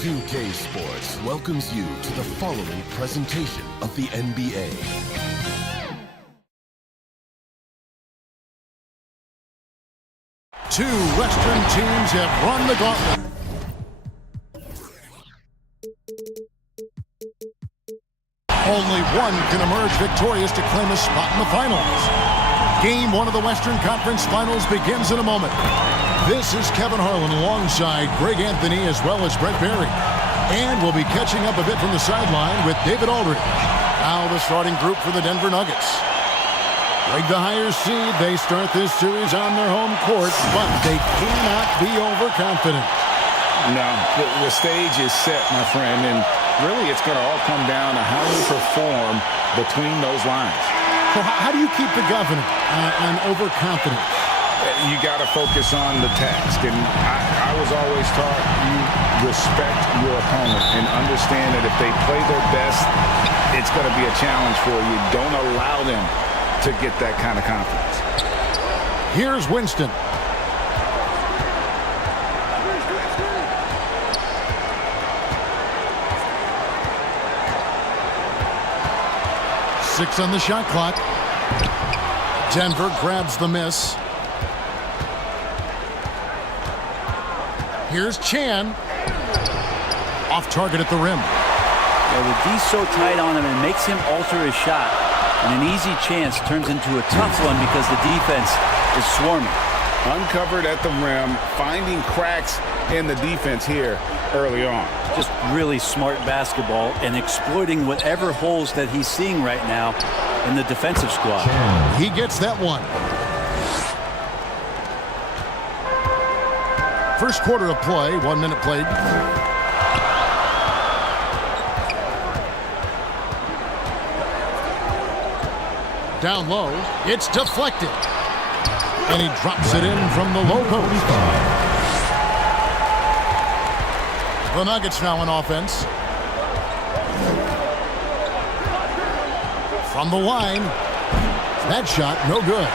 2K Sports welcomes you to the following presentation of the NBA. Two Western teams have run the gauntlet. Only one can emerge victorious to claim a spot in the finals. Game one of the Western Conference Finals begins in a moment. This is Kevin Harlan alongside Greg Anthony as well as Brent Barry. And we'll be catching up a bit from the sideline with David Aldridge. Now the starting group for the Denver Nuggets. Greg, the higher seed, they start this series on their home court, but they cannot be overconfident. No, the stage is set, my friend, and really it's going to all come down to how you perform between those lines. So how do you keep the governor on overconfidence? You got to focus on the task, and I was always taught you respect your opponent and understand that if they play their best, it's going to be a challenge for you. Don't allow them to get that kind of confidence. Here's Winston. Six on the shot clock. Denver grabs the miss. Here's Chan. Off target at the rim. Yeah, the D's so tight on him, it makes him alter his shot. And an easy chance turns into a tough one because the defense is swarming. Uncovered at the rim, finding cracks in the defense here early on. Just really smart basketball and exploiting whatever holes that he's seeing right now in the defensive squad. He gets that one. First quarter of play, 1 minute played. Down low, it's deflected. And he drops it in from the low post. The Nuggets now in offense. From the line. That shot, no good.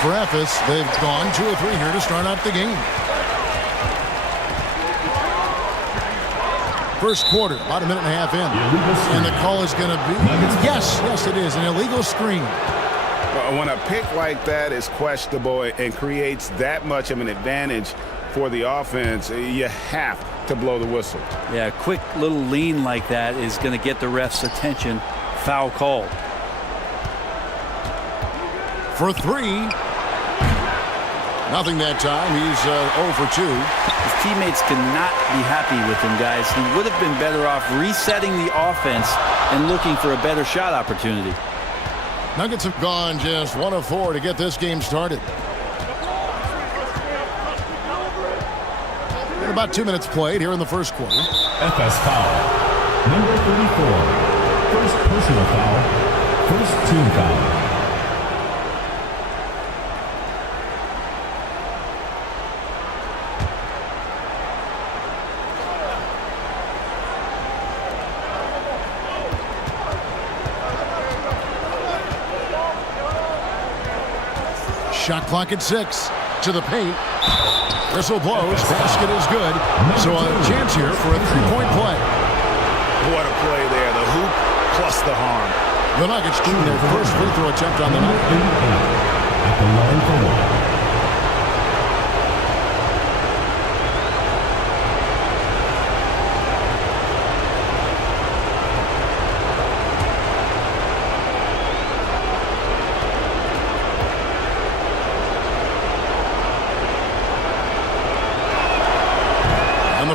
For Ephes, they've gone 2 or 3 here to start out the game. First quarter, about a minute and a half in. And the call is going to be, yes, it is, an illegal screen. When a pick like that is questionable and creates that much of an advantage for the offense, you have to blow the whistle. Yeah, a quick little lean like that is going to get the ref's attention. Foul called. For 3. Nothing that time. He's 0 for 2. His teammates cannot be happy with him, guys. He would have been better off resetting the offense and looking for a better shot opportunity. Nuggets have gone just 1 of 4 to get this game started. And about 2 minutes played here in the first quarter. FS foul. Number 34. First personal foul. First team foul. Shot clock at 6. To the paint. Whistle blows. Basket is good. So a chance here for a 3-point play. What a play there. The hoop plus the harm. The Nuggets shoot their first free throw attempt on the night. At the line for 1.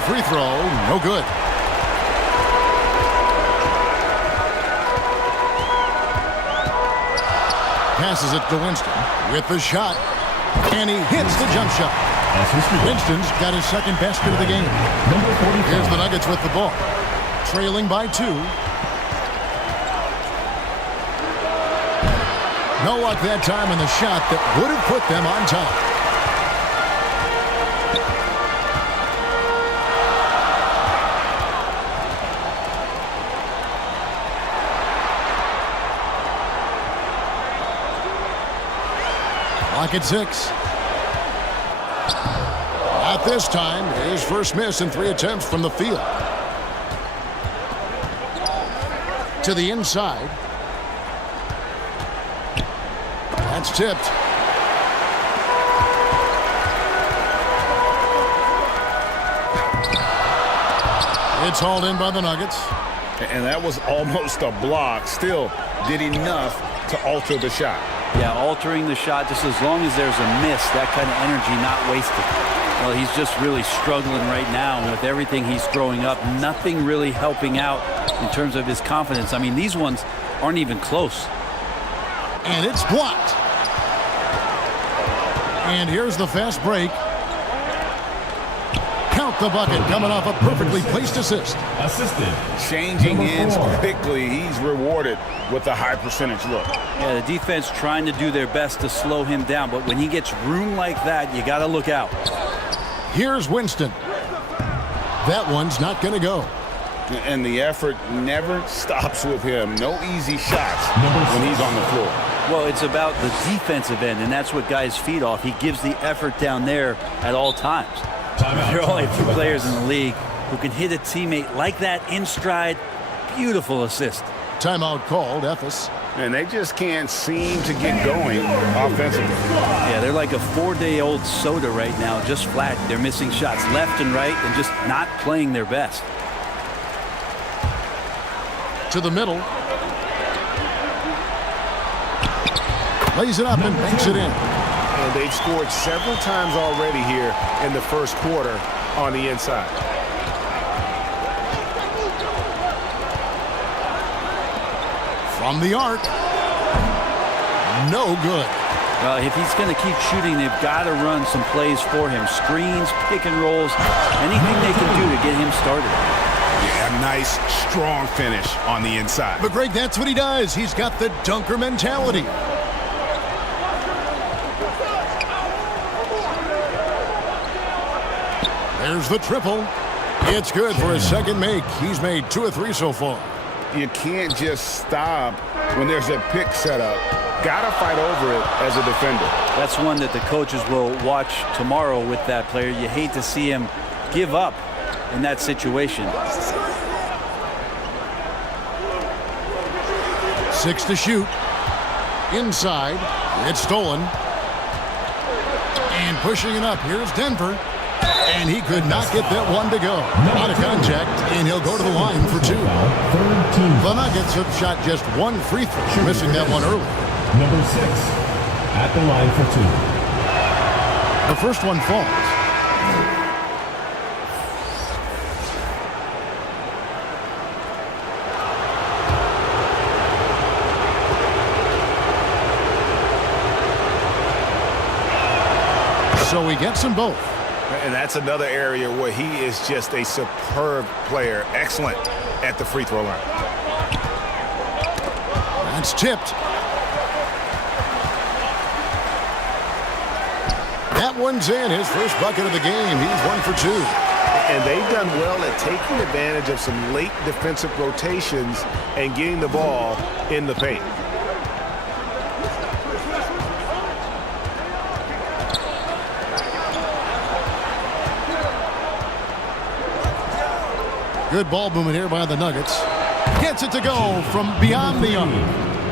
Free throw, no good. Passes it to Winston with the shot, and he hits the jump shot. Winston's got his second basket of the game. Here's the Nuggets with the ball, trailing by 2. No luck that time on the shot that would have put them on top. Clock at 6. At This time, his first miss in 3 attempts from the field. To the inside. That's tipped. It's hauled in by the Nuggets. And that was almost a block. Still did enough to alter the shot. Yeah, altering the shot, just as long as there's a miss, that kind of energy not wasted. Well, he's just really struggling right now with everything he's throwing up. Nothing really helping out in terms of his confidence. I mean, these ones aren't even close. And it's blocked. And here's the fast break. Count the bucket, coming off a perfectly placed assist. Assisted. Changing ends quickly. He's rewarded with a high percentage look. Yeah, the defense trying to do their best to slow him down, but when he gets room like that, you got to look out. Here's Winston. That one's not going to go. And the effort never stops with him. No easy shots when he's on the floor. Well, it's about the defensive end, and that's what guys feed off. He gives the effort down there at all times. There are only a few players in the league who can hit a teammate like that in stride. Beautiful assist. Timeout called, Ephes. And they just can't seem to get going offensively. Yeah, they're like a 4-day-old soda right now, just flat. They're missing shots left and right and just not playing their best. To the middle. Lays it up and banks it in. And they've scored several times already here in the first quarter on the inside. From the arc. No good. Well, if he's going to keep shooting, they've got to run some plays for him. Screens, pick and rolls, anything they can do to get him started. Yeah, a nice, strong finish on the inside. But Greg, that's what he does. He's got the dunker mentality. There's the triple. It's good for his second make. He's made 2 of 3 so far. You can't just stop when there's a pick set up. Gotta fight over it as a defender. That's one that the coaches will watch tomorrow with that player. You hate to see him give up in that situation. 6 to shoot. Inside. It's stolen. And pushing it up. Here's Denver. And he could not get that one to go. Out of contact, and he'll go to the line for 2. The Nuggets have shot just 1 free throw, missing that one early. Number 6 at the line for 2. The first one falls. So he gets them both. And that's another area where he is just a superb player. Excellent at the free throw line. That's tipped. That one's in. His first bucket of the game. He's 1 for 2. And they've done well at taking advantage of some late defensive rotations and getting the ball in the paint. Good ball movement here by the Nuggets. Gets it to go from beyond the arc.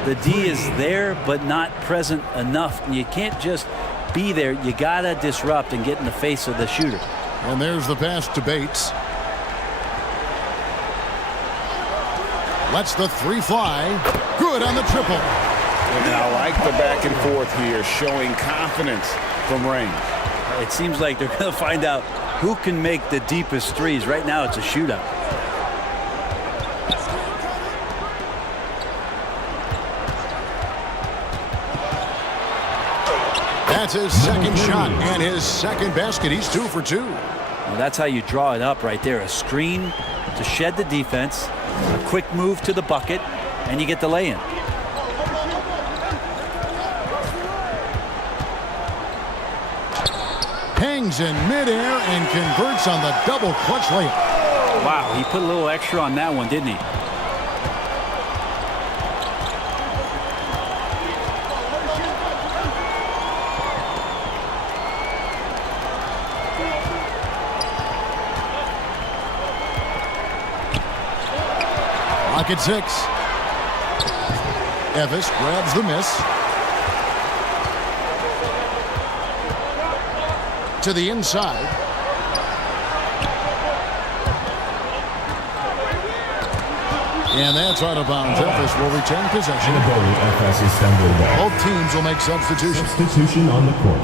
The D is there, but not present enough. And you can't just be there. You got to disrupt and get in the face of the shooter. And there's the pass to Bates. Lets the 3 fly. Good on the triple. And I like the back and forth here, showing confidence from range. It seems like they're going to find out who can make the deepest threes. Right now, it's a shootout. That's his second shot and his second basket. He's 2 for 2. Well, that's how you draw it up right there. A screen to shed the defense, a quick move to the bucket, and you get the lay-in. Hangs in midair and converts on the double clutch layup. Wow, he put a little extra on that one, didn't he? Back at 6. Evis grabs the miss. To the inside. And that's out of bounds. Evis will retain possession. And a goal, FS is stumbled back. Both teams will make substitutions. Substitution on the court.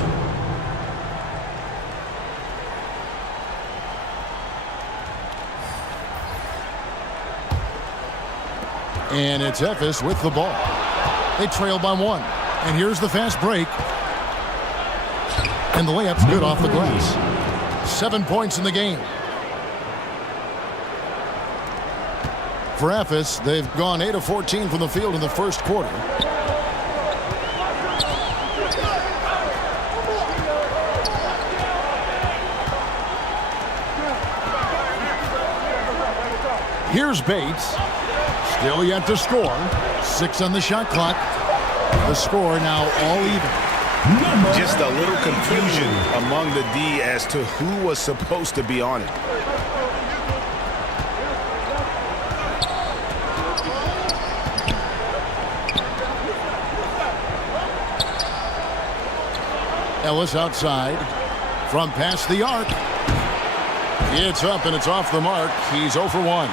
And it's Evis with the ball. They trail by 1. And here's the fast break. And the layup's good off the glass. 7 points in the game. For Evis, they've gone 8 of 14 from the field in the first quarter. Here's Bates. Still yet to score. 6 on the shot clock. The score now all even. Just a little confusion among the D as to who was supposed to be on it. Ellis outside. From past the arc. It's up and it's off the mark. He's 0 for 1.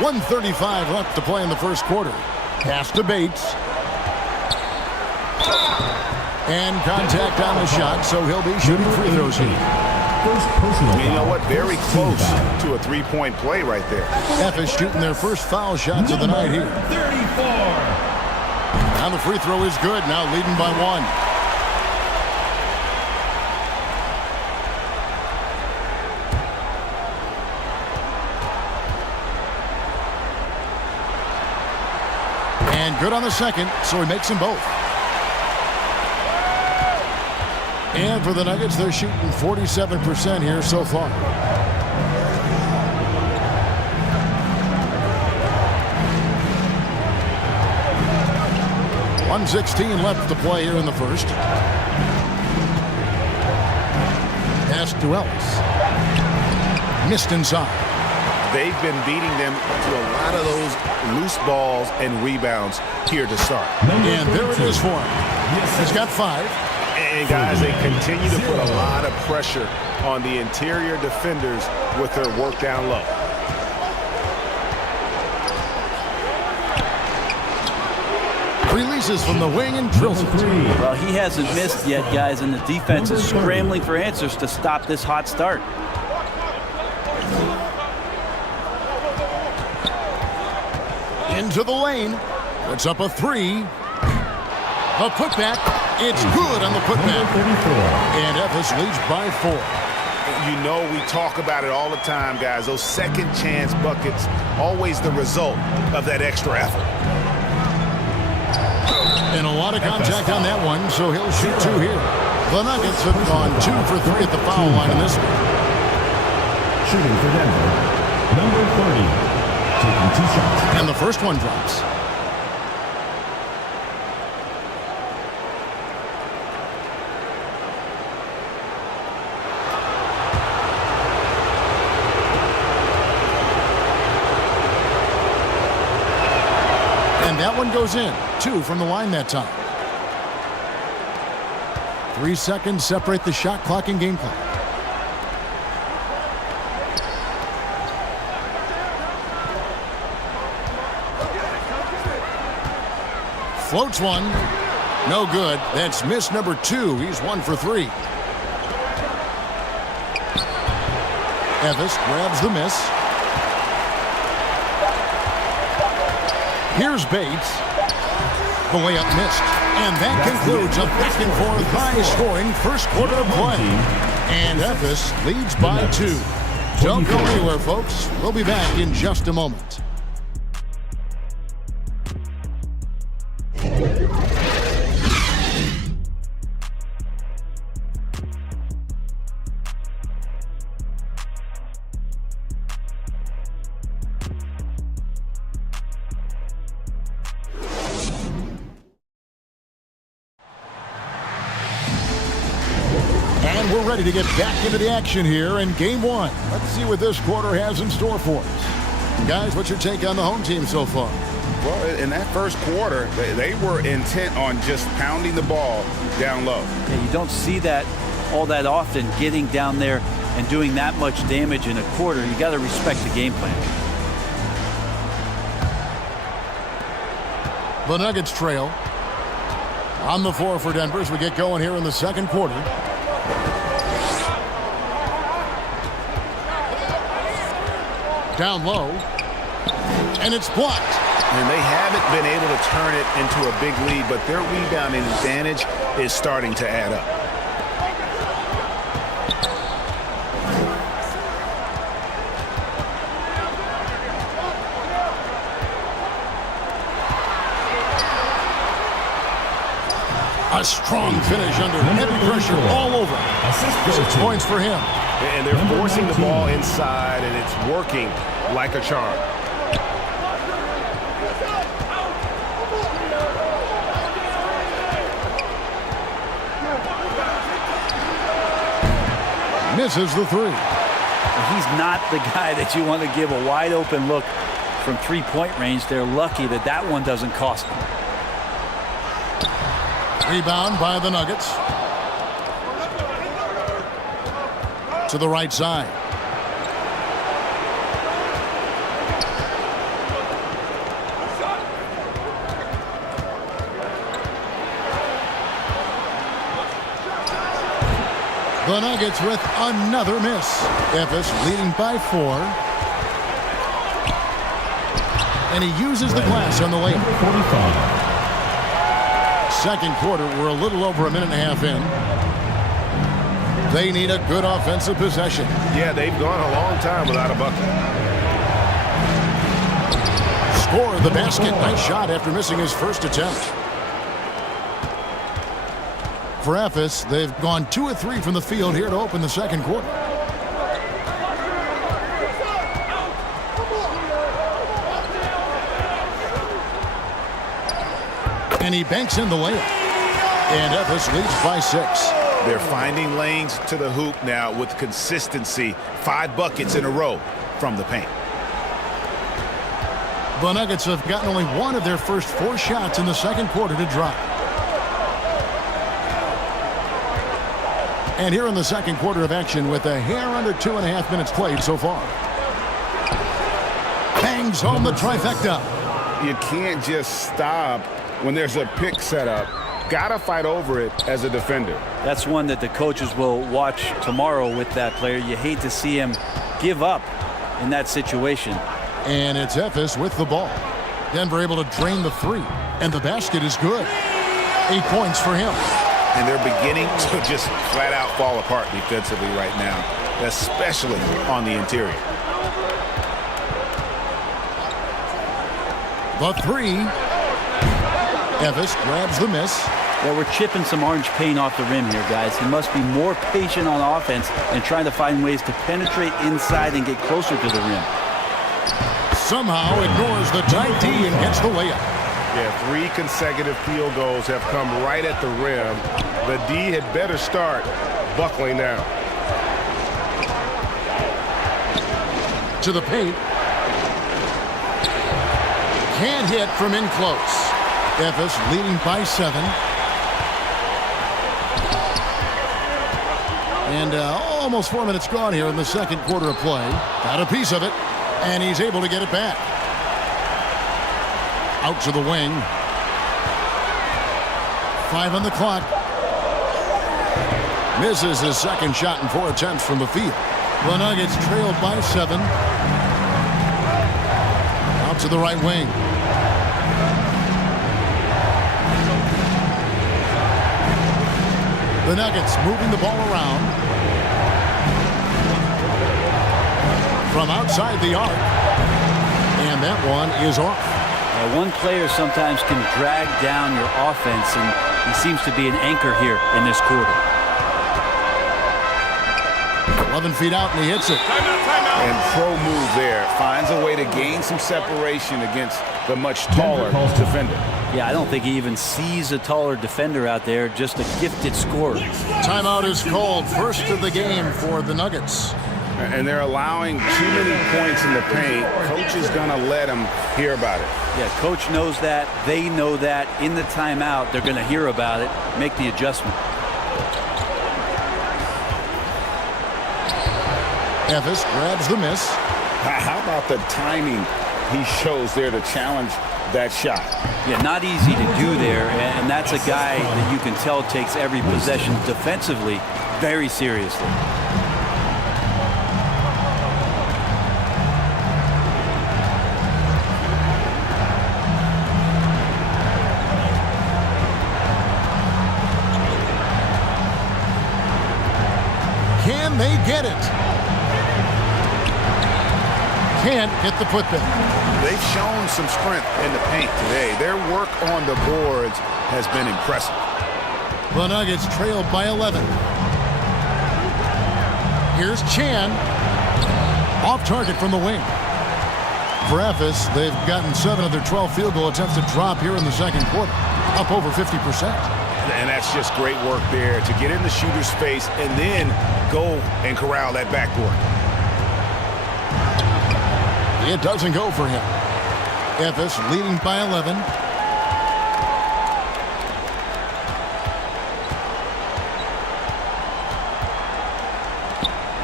1:35 left to play in the first quarter. Pass to Bates. And contact on the shot, so he'll be shooting free throws here. First personal You know foul. what? Very First team close foul. to a three-point play right there. Evis shooting their first foul shots of the night here. 34. Now the free throw is good, now leading by 1. And good on the second, so he makes them both. And for the Nuggets, they're shooting 47% here so far. .116 left to play here in the first. Pass to Ellis. Missed inside. They've been beating them to a lot of those loose balls and rebounds here to start. And there it is for him. He's got 5. And guys, they continue to put a lot of pressure on the interior defenders with their work down low. Releases from the wing and drills it. Well, he hasn't missed yet, guys, and the defense is scrambling for answers to stop this hot start. Into the lane. Puts up a 3. The putback. It's good on the putback. And Evis leads by 4. You know, we talk about it all the time, guys. Those second chance buckets, always the result of that extra effort. And a lot of contact on that one, so he'll shoot 2 here. The Nuggets have gone 2 for 3 at the foul line in this one. Shooting for Denver, number 30. Taking 2 shots. And the first one drops. And that one goes in. 2 from the line that time. 3 seconds separate the shot clock and game clock. Floats one. No good. That's miss number 2. He's 1 for 3. Evis grabs the miss. Here's Bates. The layup missed. And that concludes a back-and-forth high-scoring first quarter of play. And Evis leads by 2. Don't go anywhere, folks. We'll be back in just a moment. And we're ready to get back into the action here in game one. Let's see what this quarter has in store for us. Guys, what's your take on the home team so far? Well, in that first quarter, they were intent on just pounding the ball down low. Yeah, you don't see that all that often, getting down there and doing that much damage in a quarter. You got to respect the game plan. The Nuggets trail. On the floor for Denver as we get going here in the second quarter. Down low. And it's blocked. And they haven't been able to turn it into a big lead, but their rebounding advantage is starting to add up. A strong finish under heavy pressure all over. 6 points for him. And they're forcing the ball inside, and it's working like a charm. Misses the three. He's not the guy that you want to give a wide open look from three-point range. They're lucky that that one doesn't cost them. Rebound by the Nuggets. To the right side. The Nuggets with another miss. Memphis leading by 4. And he uses the glass on the layup. 45. Second quarter, we're a little over a minute and a half in. They need a good offensive possession. Yeah, they've gone a long time without a bucket. Score the basket. Nice shot after missing his first attempt. For Memphis, they've gone 2 of 3 from the field here to open the second quarter. And he banks in the layup. And Memphis leads by 6. They're finding lanes to the hoop now with consistency. 5 buckets in a row from the paint. The Nuggets have gotten only 1 of their first 4 shots in the second quarter to drop. And here in the second quarter of action with a hair under 2.5 minutes played so far. Bangs home the trifecta. You can't just stop when there's a pick set up. Gotta fight over it as a defender. That's one that the coaches will watch tomorrow with that player. You hate to see him give up in that situation. And it's Memphis with the ball. Denver able to drain the 3. And the basket is good. 8 points for him. And they're beginning to just flat out fall apart defensively right now, especially on the interior. The 3. Memphis grabs the miss. Well, we're chipping some orange paint off the rim here, guys. He must be more patient on offense and trying to find ways to penetrate inside and get closer to the rim. Somehow ignores the tight D and gets the layup. Yeah, 3 consecutive field goals have come right at the rim. The D had better start buckling down. To the paint. Can't hit from in close. Memphis leading by 7. And almost 4 minutes gone here in the second quarter of play. Got a piece of it, and he's able to get it back. Out to the wing. 5 on the clock. Misses his second shot in 4 attempts from the field. The Nuggets trailed by 7. Out to the right wing. The Nuggets moving the ball around. From outside the arc. And that one is off. One player sometimes can drag down your offense, and he seems to be an anchor here in this quarter. 11 feet out, and he hits it. And pro move there. Finds a way to gain some separation against the much taller defender. Yeah, I don't think he even sees a taller defender out there, just a gifted scorer. Timeout is called, first of the game for the Nuggets. And they're allowing too many points in the paint. Coach is going to let them hear about it. Yeah, coach knows that. They know that. In the timeout, they're going to hear about it, make the adjustment. Efes grabs the miss. How about the timing he shows there to challenge that shot? Yeah, not easy to do there, and that's a guy that you can tell takes every possession defensively very seriously. Can they get it? Can't hit the putback. They've shown some strength in the paint today. Their work on the boards has been impressive. The Nuggets trailed by 11. Here's Chan. Off target from the wing. For Efes, they've gotten 7 of their 12 field goal attempts to drop here in the second quarter. Up over 50%. And that's just great work there to get in the shooter's face and then go and corral that backboard. It doesn't go for him. Efes leading by 11.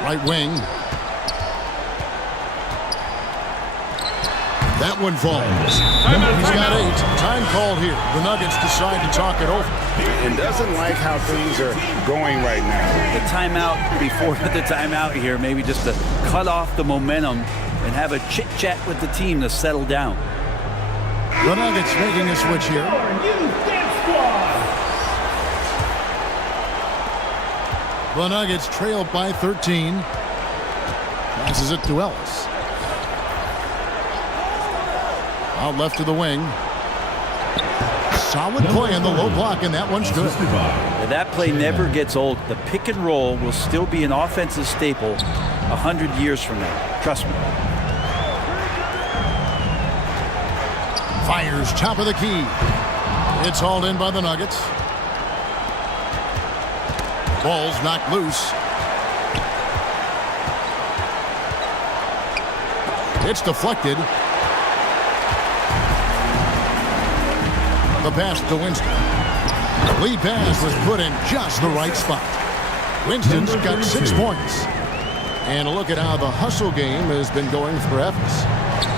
Right wing. That one falls. He's got 8. Time called here. The Nuggets decide to talk it over. And doesn't like how things are going right now. The timeout before the timeout here, maybe just to cut off the momentum and have a chit-chat with the team to settle down. The Nuggets making a switch here. The Nuggets trail by 13. Passes it to Ellis. Out left to the wing. Solid play in the low block, and that one's good. Yeah, that play never gets old. The pick and roll will still be an offensive staple 100 years from now. Trust me. Fires top of the key. It's hauled in by the Nuggets. Ball's knocked loose. It's deflected. The pass to Winston. Lead pass was put in just the right spot. Winston's got 6 points. And a look at how the hustle game has been going for Efes.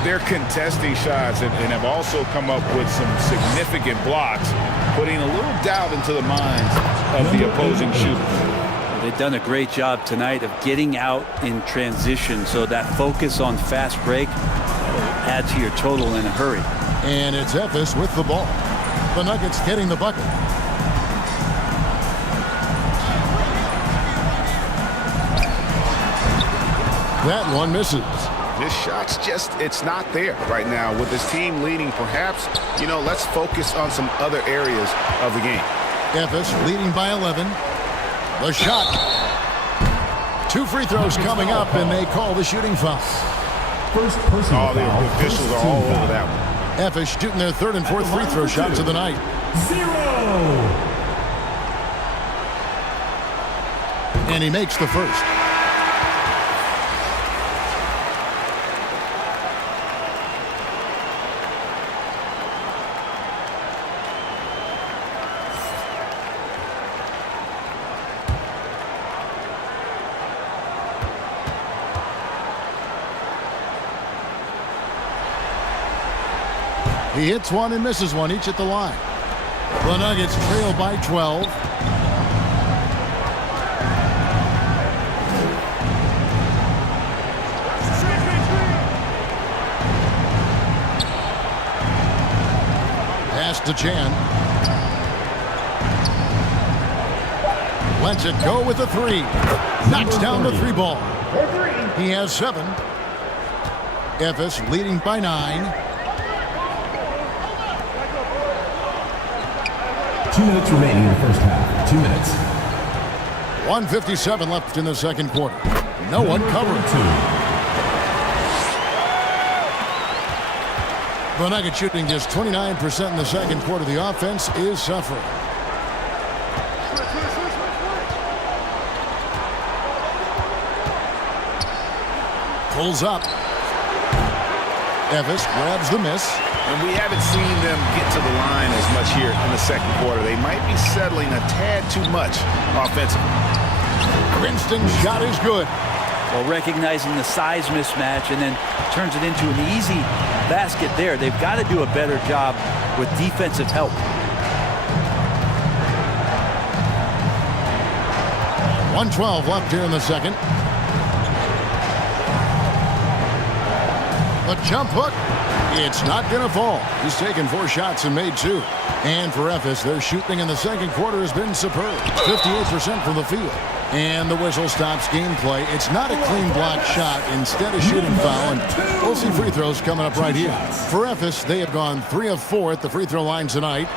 They're contesting shots and have also come up with some significant blocks, putting a little doubt into the minds of the opposing shooters. They've done a great job tonight of getting out in transition, so that focus on fast break adds to your total in a hurry. And it's Efes with the ball. The Nuggets getting the bucket. That one misses. This shot's just, it's not there right now. With this team leading, perhaps, let's focus on some other areas of the game. Efes leading by 11. The shot. 2 free throws coming up, and they call the shooting foul. First personal All the foul. officials are all over that one. Efes shooting their 3rd and 4th free throw shots of the night. 0. And he makes the first. He hits one and misses one, each at the line. The Nuggets trail by 12. Pass to Chan. Lets it go with a 3. Knocks down the 3 ball. He has 7. Efes leading by 9. 2 minutes remaining in the first half. 2 minutes. 1:57 left in the second quarter. No one covering. The Nuggets shooting just 29% in the second quarter. The offense is suffering. Pulls up. Evis grabs the miss. And we haven't seen them get to the line as much here in the second quarter. They might be settling a tad too much offensively. Princeton's shot is good. Well, recognizing the size mismatch and then turns it into an easy basket there. They've got to do a better job with defensive help. .112 left here in the second. A jump hook. It's not going to fall. He's taken 4 shots and made 2. And for Evis, their shooting in the second quarter has been superb. 58% from the field. And the whistle stops gameplay. It's not a clean block shot. Instead of shooting foul. And we'll see free throws coming up right here. For Evis, they have gone 3 of 4 at the free throw line tonight.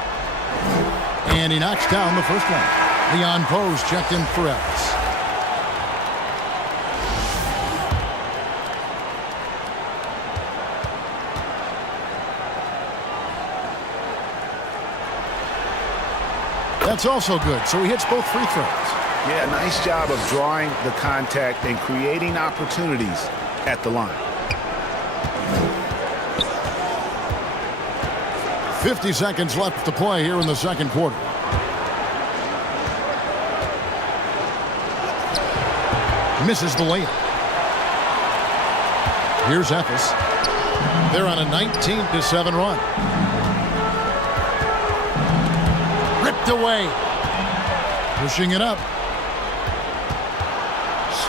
And he knocks down the first one. Leon Pose checked in for Evis. That's also good, so he hits both free throws. Yeah, nice job of drawing the contact and creating opportunities at the line. 50 seconds left to play here in the second quarter. Misses the layup. Here's Evis. They're on a 19-7 run. Ripped away. Pushing it up.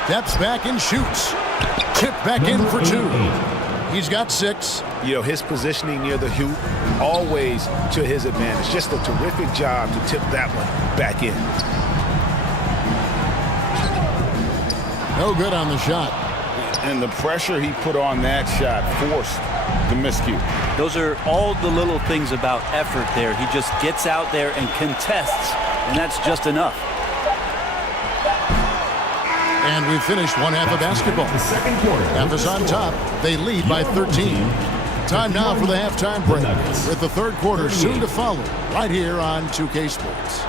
Steps back and shoots. Tipped back in for 2. He's got 6. You know, his positioning near the hoop, always to his advantage. Just a terrific job to tip that one back in. No good on the shot. And the pressure he put on that shot forced the miscue. Those are all the little things about effort there. He just gets out there and contests, and that's just enough. And we've finished one half of basketball. The second quarter. Evis on top. They lead by 13. Time now for the halftime break, with the third quarter soon to follow, right here on 2K Sports.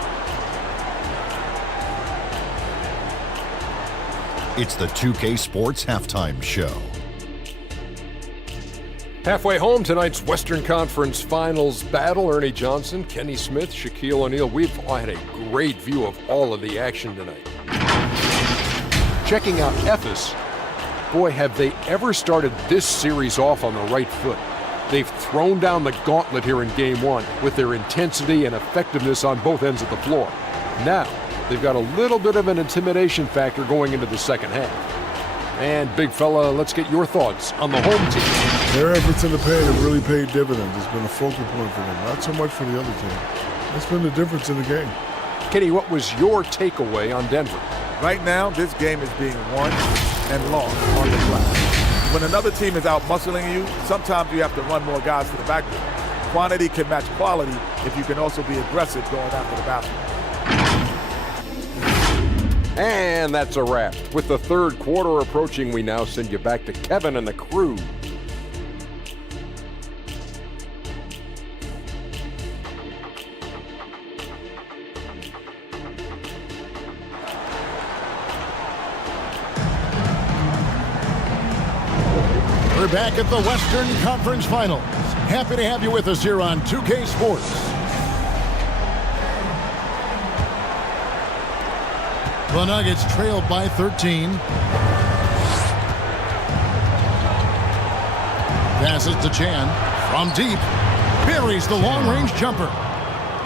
It's the 2K Sports Halftime Show. Halfway home, tonight's Western Conference Finals battle. Ernie Johnson, Kenny Smith, Shaquille O'Neal. We've had a great view of all of the action tonight. Checking out Evis, boy, have they ever started this series off on the right foot. They've thrown down the gauntlet here in Game 1 with their intensity and effectiveness on both ends of the floor. Now, they've got a little bit of an intimidation factor going into the second half. And, big fella, let's get your thoughts on the home team. Their efforts in the paint have really paid dividends. It's been a focal point for them, not so much for the other team. That's been the difference in the game. Kenny, what was your takeaway on Denver? Right now, this game is being won and lost on the glass. When another team is out muscling you, sometimes you have to run more guys to the backboard. Quantity can match quality if you can also be aggressive going after the basket. And that's a wrap. With the third quarter approaching, we now send you back to Kevin and the crew. We're back at the Western Conference Finals. Happy to have you with us here on 2K Sports. The Nuggets trailed by 13. Passes to Chan. From deep. Buries the long-range jumper.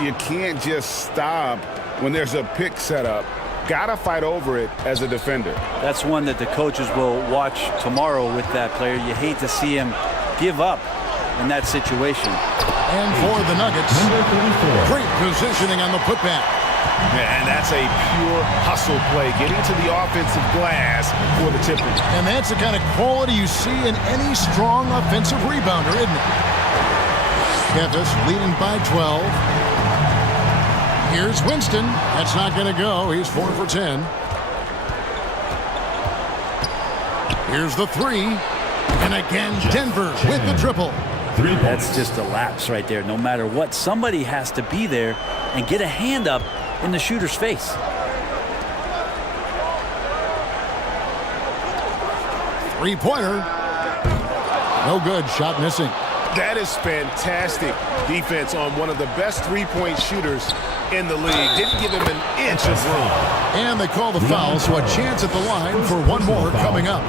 You can't just stop when there's a pick set up. Gotta fight over it as a defender. That's one that the coaches will watch tomorrow with that player. You hate to see him give up in that situation. And for the Nuggets, great positioning on the putback. And that's a pure hustle play, getting to the offensive glass for the tipper. And that's the kind of quality you see in any strong offensive rebounder, isn't it? Evis leading by 12. Here's Winston. That's not going to go. He's 4 for 10. Here's the 3. And again, Denver with the triple. 3 points. That's just a lapse right there. No matter what, somebody has to be there and get a hand up in the shooter's face. Three-pointer. No good. Shot missing. That is fantastic defense on one of the best three-point shooters in the league. Didn't give him an inch of room. And they call the foul, so a chance at the line for one more coming up.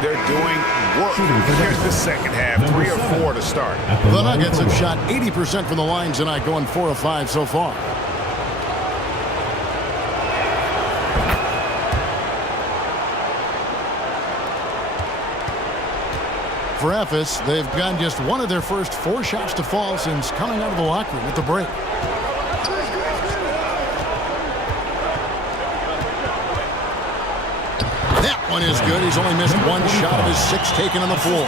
They're doing work. Here's the second half, 3 or 4 to start. The Nuggets have shot 80% from the line tonight, going 4 of 5 so far. For Ephes, they've gotten just one of their first 4 shots to fall since coming out of the locker room at the break. That one is good. He's only missed 1 shot of his 6 taken on the floor.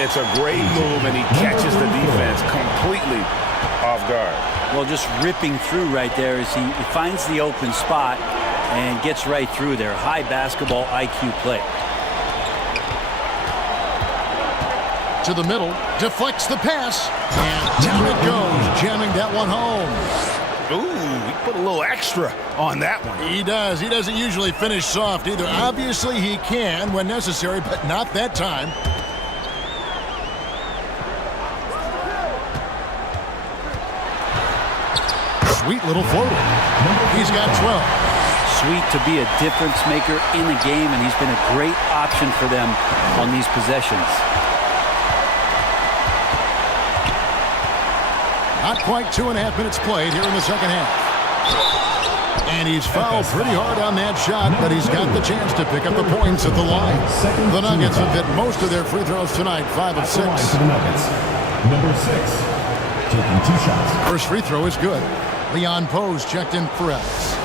It's a great move, and he catches the defense completely off guard. Well, just ripping through right there as he finds the open spot and gets right through there. High basketball IQ play. To the middle, deflects the pass, and down it goes, jamming that one home. Ooh, he put a little extra on that one. He does. He doesn't usually finish soft either. Obviously, he can when necessary, but not that time. Sweet little floater. He's got 12. Sweet to be a difference maker in the game, and he's been a great option for them on these possessions. Not quite 2.5 minutes played here in the second half. And he's fouled pretty hard on that shot, but he's got the chance to pick up the points at the line. The Nuggets have hit most of their free throws tonight, 5 of 6. Number 6, taking 2 shots. First free throw is good. Leon Pose checked in for Ephes.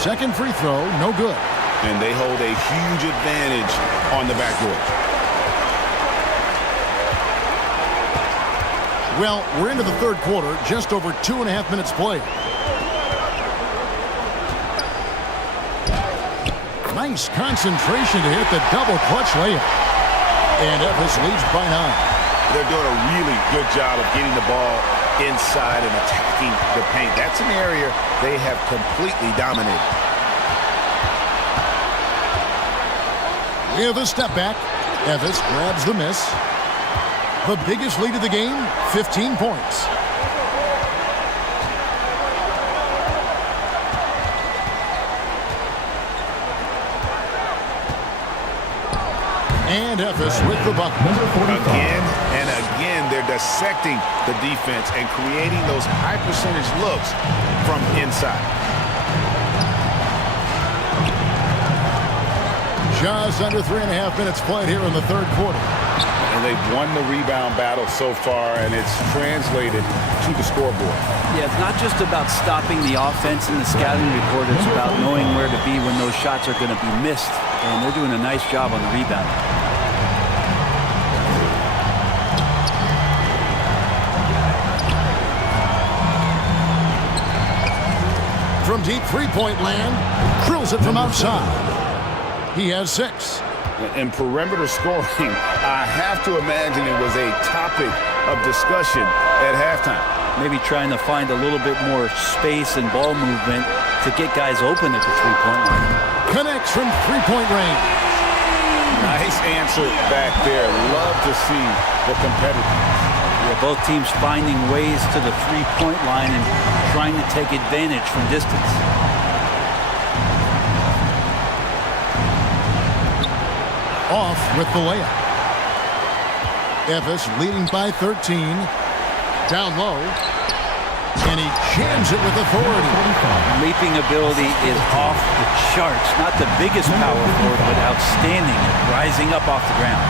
Second free throw, no good. And they hold a huge advantage on the backboard. Well, we're into the third quarter, just over 2.5 minutes played. Nice concentration to hit the double clutch layup. And Ephes leads by 9. They're doing a really good job of getting the ball inside and attacking the paint. That's an area they have completely dominated. With a step back, Ephes grabs the miss. The biggest lead of the game, 15 points. And Ephes with the bucket. Again and again, they're dissecting the defense and creating those high percentage looks from inside. Just under 3.5 minutes played here in the third quarter. And they've won the rebound battle so far, and it's translated to the scoreboard. Yeah, it's not just about stopping the offense in the scouting report. It's about knowing where to be when those shots are going to be missed. And they're doing a nice job on the rebound. From deep three-point land, drills it from outside. He has 6. In perimeter scoring, I have to imagine it was a topic of discussion at halftime. Maybe trying to find a little bit more space and ball movement to get guys open at the three-point line. Connects from three-point range. Nice answer back there. Love to see the competitiveness. Yeah, both teams finding ways to the three-point line and trying to take advantage from distance. Off with the layup. Ephes leading by 13. Down low. And he jams it with authority. Leaping ability is off the charts. Not the biggest power forward, but outstanding. Rising up off the ground.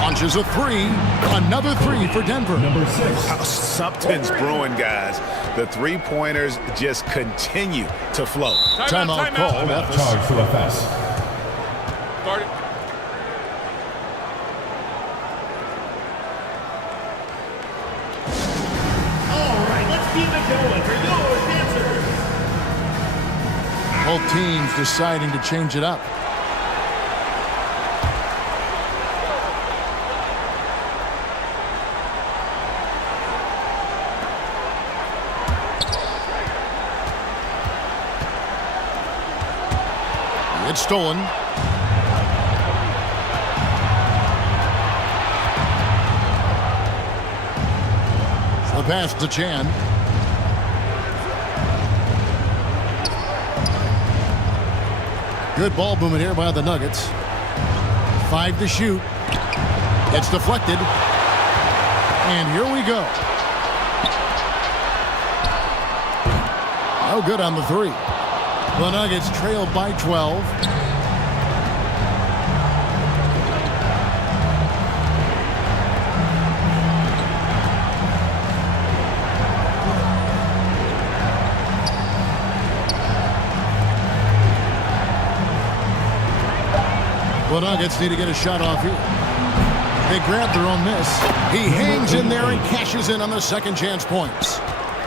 Launches a 3. Another 3 for Denver. Number 6. Something's brewing, guys. The three-pointers just continue to flow. Timeout called. Charge to Ephes. Both teams deciding to change it up. It's stolen. The pass to Chan. Good ball movement here by the Nuggets. 5 to shoot. It's deflected. And here we go. No good on the 3. The Nuggets trail by 12. The Nuggets need to get a shot off here. They grab their own miss. He hangs in there and cashes in on the second chance points.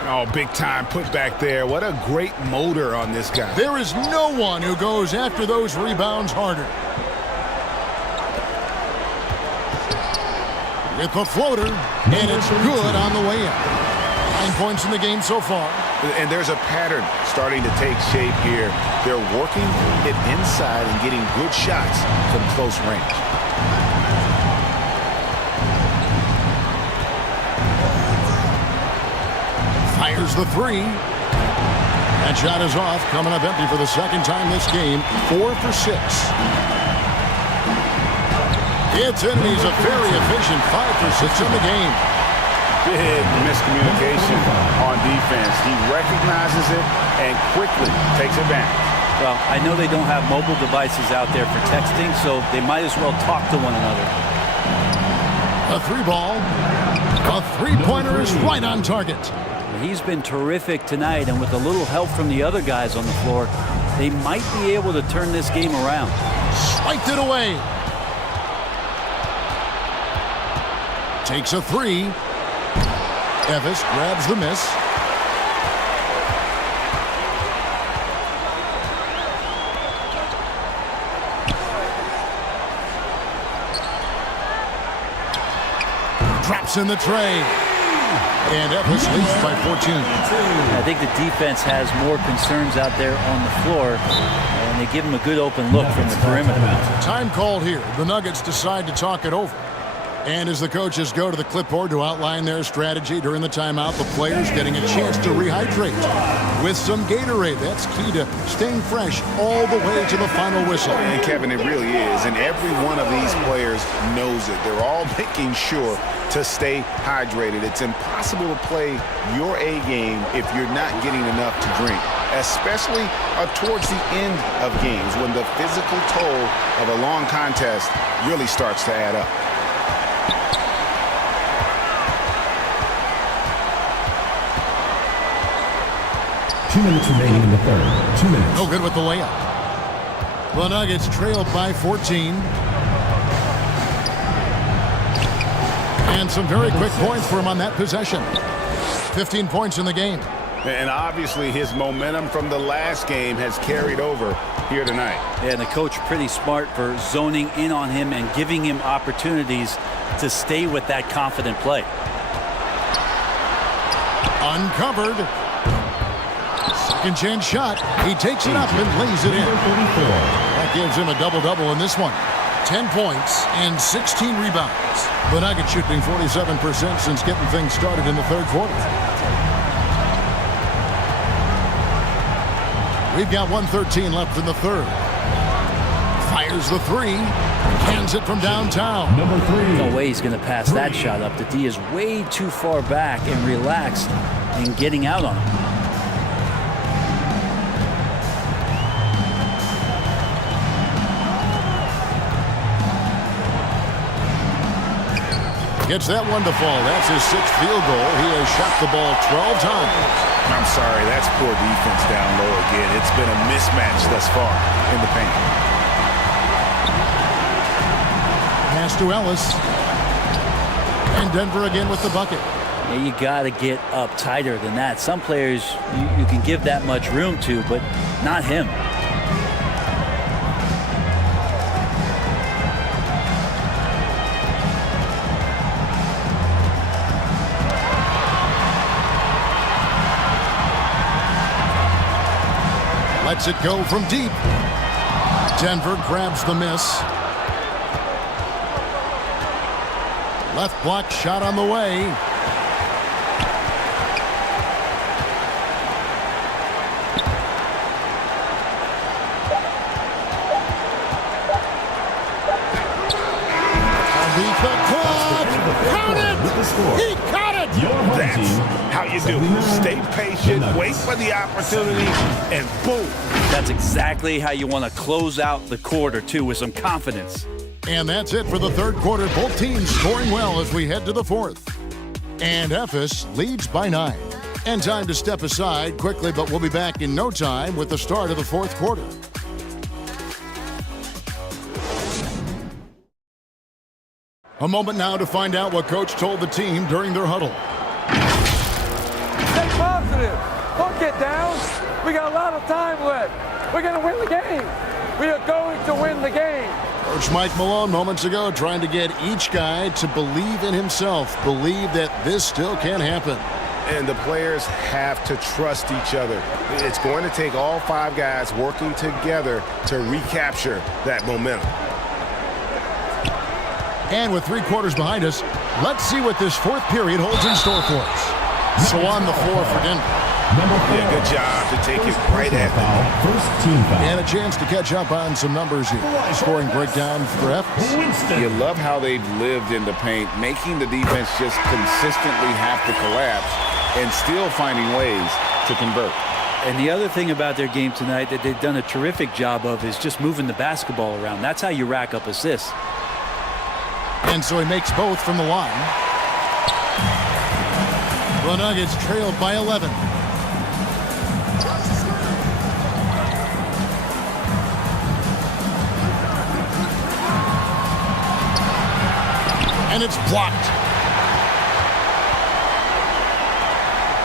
Oh, big time put back there. What a great motor on this guy. There is no one who goes after those rebounds harder. With the floater, and it's good on the way in. 9 points in the game so far. And there's a pattern starting to take shape here. They're working it inside and getting good shots from close range. Fires the 3. That shot is off, coming up empty for the second time this game. 4 for 6. It's in, and he's a very efficient 5 for 6 in the game. Big miscommunication on defense. He recognizes it and quickly takes advantage. Well, I know they don't have mobile devices out there for texting, so they might as well talk to one another. A 3 ball. A 3-pointer is right on target. He's been terrific tonight, and with a little help from the other guys on the floor, they might be able to turn this game around. Swiped it away. Takes a 3. Evis grabs the miss. Drops in the tray. And Evis leads by 14. I think the defense has more concerns out there on the floor, and they give him a good open look from the perimeter. Time called here. The Nuggets decide to talk it over. And as the coaches go to the clipboard to outline their strategy during the timeout, the players getting a chance to rehydrate with some Gatorade. That's key to staying fresh all the way to the final whistle. And Kevin, it really is. And every one of these players knows it. They're all making sure to stay hydrated. It's impossible to play your A game if you're not getting enough to drink, especially towards the end of games when the physical toll of a long contest really starts to add up. Two minutes remaining in the third. 2 minutes. No good with the layup. The Nuggets trailed by 14. And some very quick points for him on that possession. 15 points in the game. And obviously his momentum from the last game has carried over here tonight. Yeah, and the coach pretty smart for zoning in on him and giving him opportunities to stay with that confident play. Uncovered. Second chance shot. He takes it up and lays it in. That gives him a double-double in this one. 10 points and 16 rebounds. The Nuggets shooting 47% since getting things started in the third quarter. We've got 1:13 left in the third. Fires the 3. Cans it from downtown. Number 3. No way he's going to pass that shot up. The D is way too far back and relaxed in getting out on him. Gets that one to fall. That's his 6th field goal. He has shot the ball 12 times. I'm sorry, that's poor defense down low again. It's been a mismatch thus far in the paint. Pass to Ellis. And Denver again with the bucket. Yeah, you got to get up tighter than that. Some players you can give that much room to, but not him. Lets it go from deep. Denver grabs the miss. Left block shot on the way. Beat the clock. Count it. He caught it. That's how you do. Stay patient, wait for the opportunity, and boom. That's exactly how you want to close out the quarter, too, with some confidence. And that's it for the third quarter. Both teams scoring well as we head to the fourth. And Ephes leads by 9. And time to step aside quickly, but we'll be back in no time with the start of the fourth quarter. A moment now to find out what Coach told the team during their huddle. Stay positive. Don't get down. We got a lot of time left. We're going to win the game. We are going to win the game. Coach Mike Malone moments ago trying to get each guy to believe in himself, believe that this still can happen. And the players have to trust each other. It's going to take all 5 guys working together to recapture that momentum. And with 3 quarters behind us, let's see what this fourth period holds in store for us. So on the floor for Denver. Yeah, good job to take it right at them. First team foul. And a chance to catch up on some numbers here. Scoring breakdown for Ephes. You love how they've lived in the paint, making the defense just consistently have to collapse and still finding ways to convert. And the other thing about their game tonight that they've done a terrific job of is just moving the basketball around. That's how you rack up assists. And so he makes both from the line. The Nuggets trailed by 11. And it's blocked.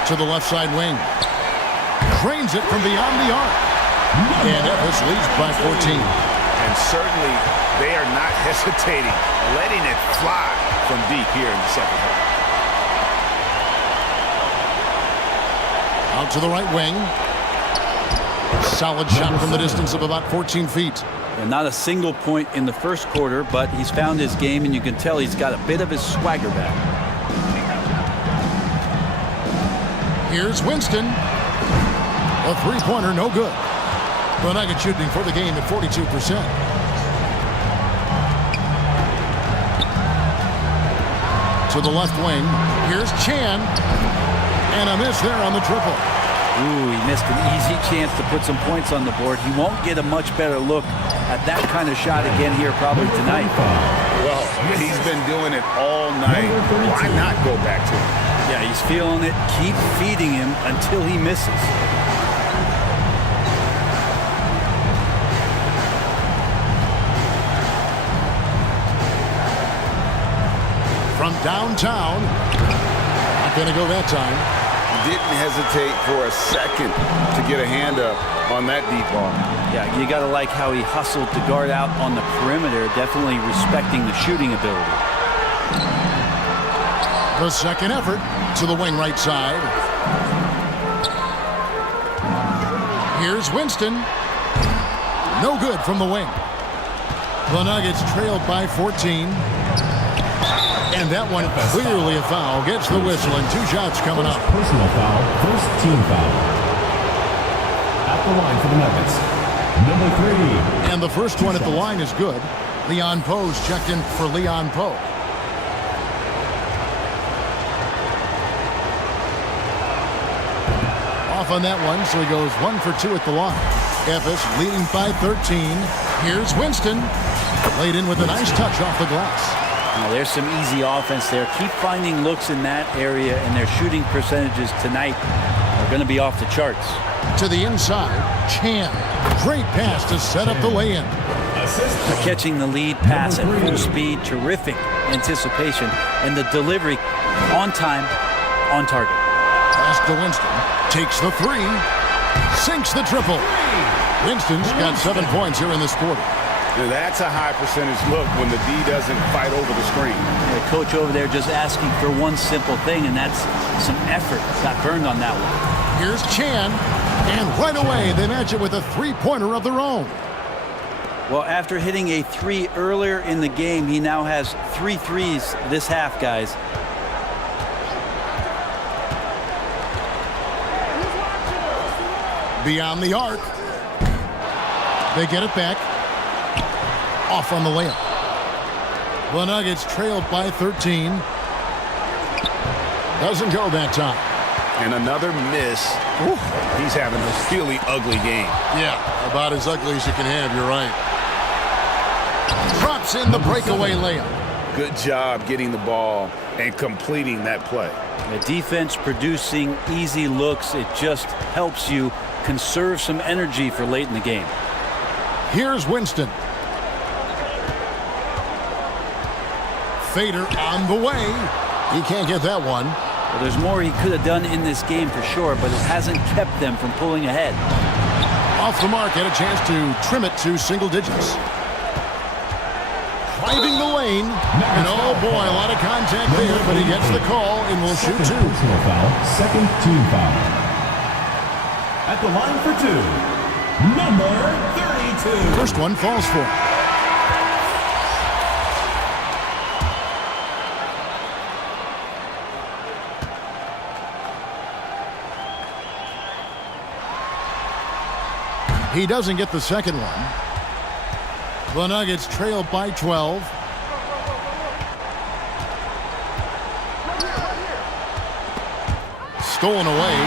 To the left side wing. Drains it from beyond the arc. And Ephes leads by 14. And certainly they are not hesitating, letting it fly from deep here in the second half. Out to the right wing. Solid shot from the distance of about 14 feet. And not a single point in the first quarter, but he's found his game, and you can tell he's got a bit of his swagger back. Here's Winston. A three-pointer, no good. The Nuggets shooting for the game at 42%. To the left wing. Here's Chan. And a miss there on the triple. Ooh, he missed an easy chance to put some points on the board. He won't get a much better look at that kind of shot again here probably tonight. Well, he's been doing it all night. Why not go back to it? Yeah, he's feeling it. Keep feeding him until he misses. From downtown. Not going to go that time. Didn't hesitate for a second to get a hand up on that deep ball. Yeah, you got to like how he hustled to guard out on the perimeter, definitely respecting the shooting ability. The second effort to the wing right side. Here's Winston. No good from the wing. The Nuggets trailed by 14. And that one clearly a foul. Gets the whistle and 2 shots coming up. Personal foul, first team foul. At the line for the Nuggets, number 3. And the first one at the line is good. Leon Poe's checked in for Leon Poe. Off on that one, so he goes 1 for 2 at the line. Ephes leading by 13. Here's Winston. Laid in with a nice touch off the glass. Now, there's some easy offense there. Keep finding looks in that area, and their shooting percentages tonight are going to be off the charts. To the inside, Chan. Great pass to set up the lay-in. Catching the lead pass at full speed, terrific anticipation, and the delivery on time, on target. Pass to Winston. Takes the 3. Sinks the triple. Winston's got 7 points here in this quarter. That's a high percentage look when the D doesn't fight over the screen. The coach over there just asking for one simple thing, and that's some effort. Got burned on that one. Here's Chan. And right away, they match it with a three-pointer of their own. Well, after hitting a 3 earlier in the game, he now has 3 threes this half, guys. Beyond the arc. They get it back. Off on the layup. The Nuggets trailed by 13. Doesn't go that time. And another miss. Ooh, he's having a really ugly game. Yeah, about as ugly as you can have, you're right. Drops in the breakaway layup. Good job getting the ball and completing that play. The defense producing easy looks. It just helps you conserve some energy for late in the game. Here's Winston. Fader on the way. He can't get that one. Well, there's more he could have done in this game for sure, but it hasn't kept them from pulling ahead. Off the mark, had a chance to trim it to single digits. Driving the lane. And oh boy, a lot of contact there, but he gets the call and will shoot 2. Personal foul, second team foul. At the line for 2, number 32. First one falls for him. He doesn't get the second one. The Nuggets trail by 12. Stolen away.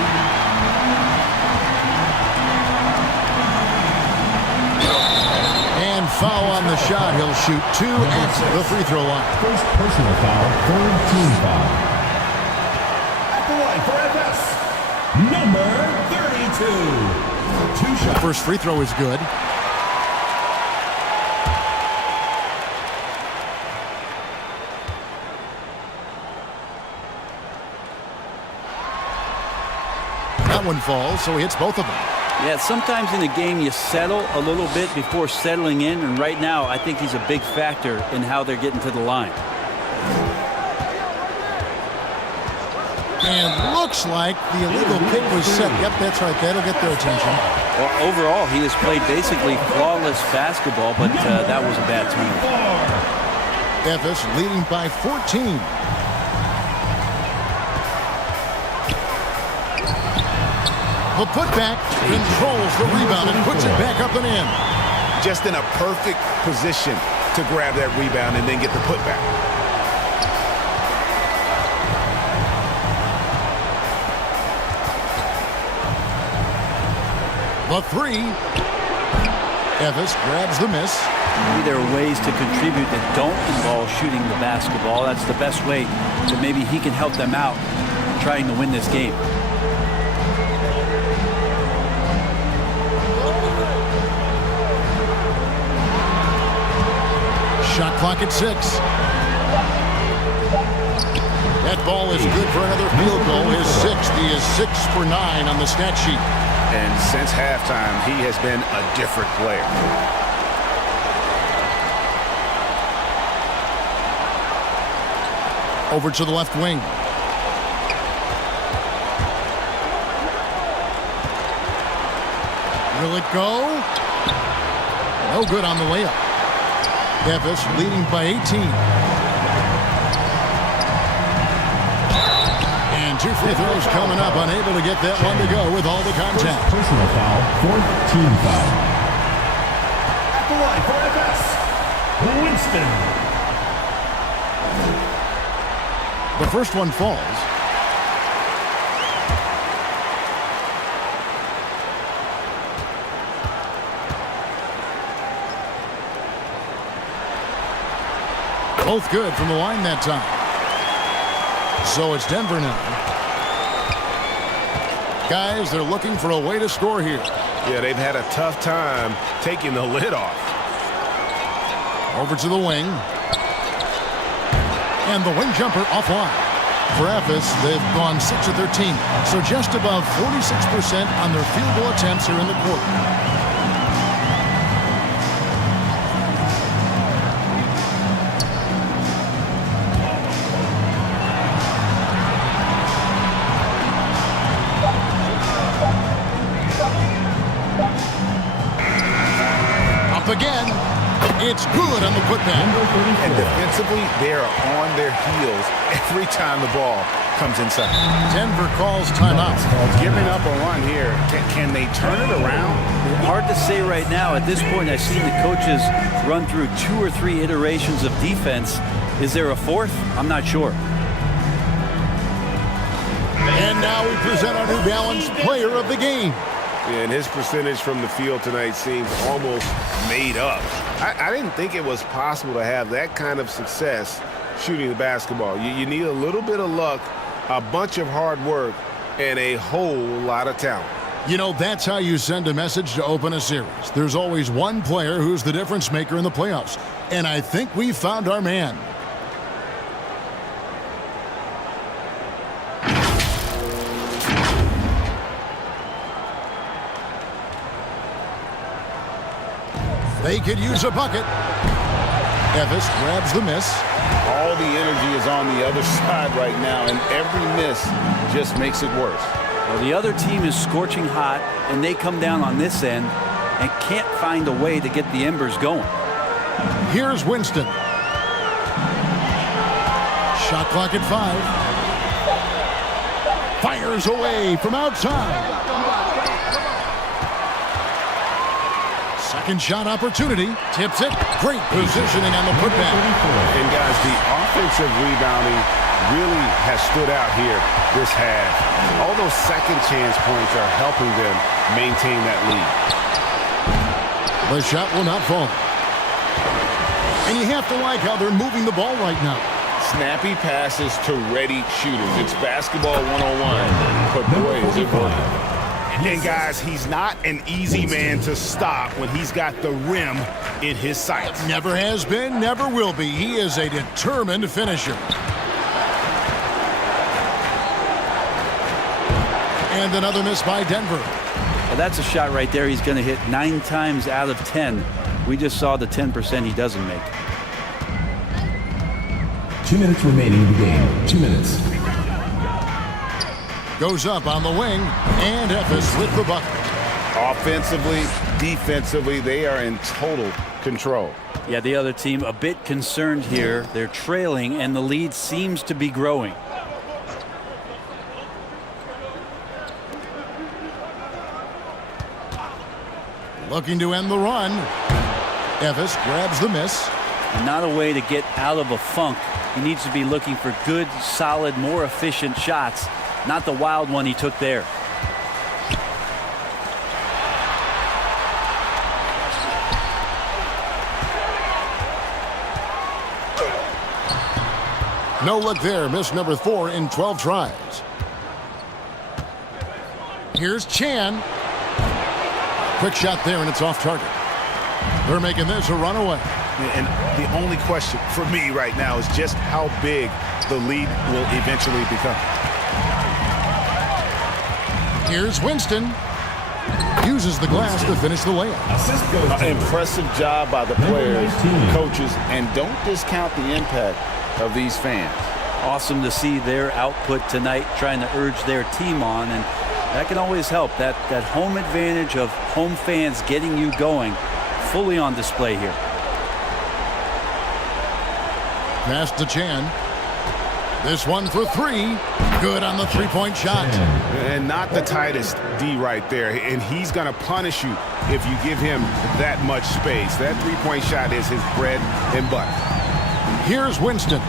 And foul on the shot. He'll shoot 2 at the free throw line. First personal foul, third team foul. At the line for FS, number 32. 2 shots. First free throw is good. That one falls, so he hits both of them. Yeah, sometimes in a game you settle a little bit before settling in, and right now I think he's a big factor in how they're getting to the line. And looks like the illegal kick was set. Yep, that's right. That'll get their attention. Well, overall, he has played basically flawless basketball, but that was a bad turnover. Memphis leading by 14. The putback controls the rebound and puts it back up and in. Just in a perfect position to grab that rebound and then get the putback. The 3. Evis grabs the miss. Maybe there are ways to contribute that don't involve shooting the basketball. That's the best way that maybe he can help them out trying to win this game. Shot clock at 6. That ball is good for another field goal. His 6th. He is 6 for 9 on the stat sheet. And since halftime, he has been a different player. Over to the left wing. Will it go? No good on the layup. Memphis leading by 18. And 2 free throws coming up. Unable to get that one to go with all the contact. Personal foul, fourth team foul. At the line for FS, Winston. The first one falls. Both good from the line that time. So it's Denver now. Guys, they're looking for a way to score here. Yeah, they've had a tough time taking the lid off. Over to the wing. And the wing jumper offline. For Memphis, they've gone 6 of 13. So just above 46% on their field goal attempts here in the quarter. It's good on the putback. And defensively, they are on their heels every time the ball comes inside. Denver calls timeout. Giving up a run here. Can they turn it around? Hard to say right now. At this point, I've seen the coaches run through 2 or 3 iterations of defense. Is there a fourth? I'm not sure. And now we present our New Balance player of the game. And his percentage from the field tonight seems almost made up. I didn't think it was possible to have that kind of success shooting the basketball. You need a little bit of luck, a bunch of hard work, and a whole lot of talent. You know, that's how you send a message to open a series. There's always one player who's the difference maker in the playoffs. And I think we found our man. They could use a bucket. Evis grabs the miss. All the energy is on the other side right now, and every miss just makes it worse. Well, the other team is scorching hot, and they come down on this end and can't find a way to get the embers going. Here's Winston. Shot clock at 5. Fires away from outside. Second shot opportunity. Tips it. Great positioning on the putback. And guys, the offensive rebounding really has stood out here this half. All those second chance points are helping them maintain that lead. The shot will not fall. And you have to like how they're moving the ball right now. Snappy passes to ready shooters. It's basketball 101. But boy, is it working. And guys, he's not an easy man to stop when he's got the rim in his sights. Never has been, never will be. He is a determined finisher. And another miss by Denver. Well, that's a shot right there. He's going to hit 9 times out of 10. We just saw the 10% he doesn't make. 2 minutes remaining in the game. 2 minutes. Goes up on the wing, and Evis with the bucket. Offensively, defensively, they are in total control. Yeah, the other team a bit concerned here. They're trailing, and the lead seems to be growing. Looking to end the run. Evis grabs the miss. Not a way to get out of a funk. He needs to be looking for good, solid, more efficient shots. Not the wild one he took there. No look there. Miss number 4 in 12 tries. Here's Chan. Quick shot there, and it's off target. They're making this a runaway. And the only question for me right now is just how big the lead will eventually become. Here's Winston. Uses the glass to finish the layup. Impressive job by the players, coaches, and don't discount the impact of these fans. Awesome to see their output tonight, trying to urge their team on, and that can always help. That home advantage of home fans getting you going, fully on display here. Pass to Chan. This one for 3. Good on the three-point shot. And not the tightest D right there. And he's going to punish you if you give him that much space. That three-point shot is his bread and butter. Here's Winston.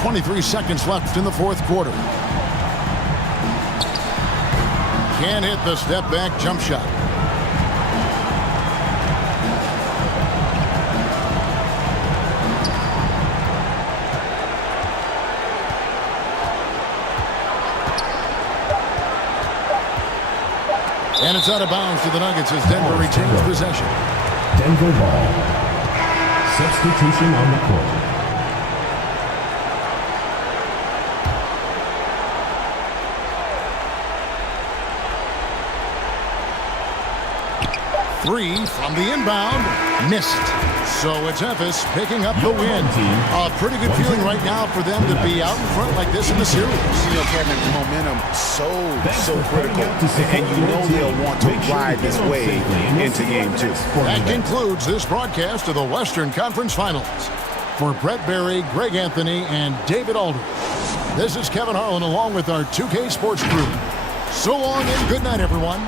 23 seconds left in the fourth quarter. Can't hit the step-back jump shot. And it's out of bounds to the Nuggets as Denver retains possession. Denver ball. Substitution on the court. Three from the inbound. Missed. So it's Memphis picking up the win. A pretty good feeling right now for them to be out in front like this in the series. You know, Kevin, momentum so critical. And you know they'll want to ride this wave into game 2. That concludes this broadcast of the Western Conference Finals. For Brett Berry, Greg Anthony, and David Aldridge, this is Kevin Harlan along with our 2K Sports crew. So long and good night, everyone.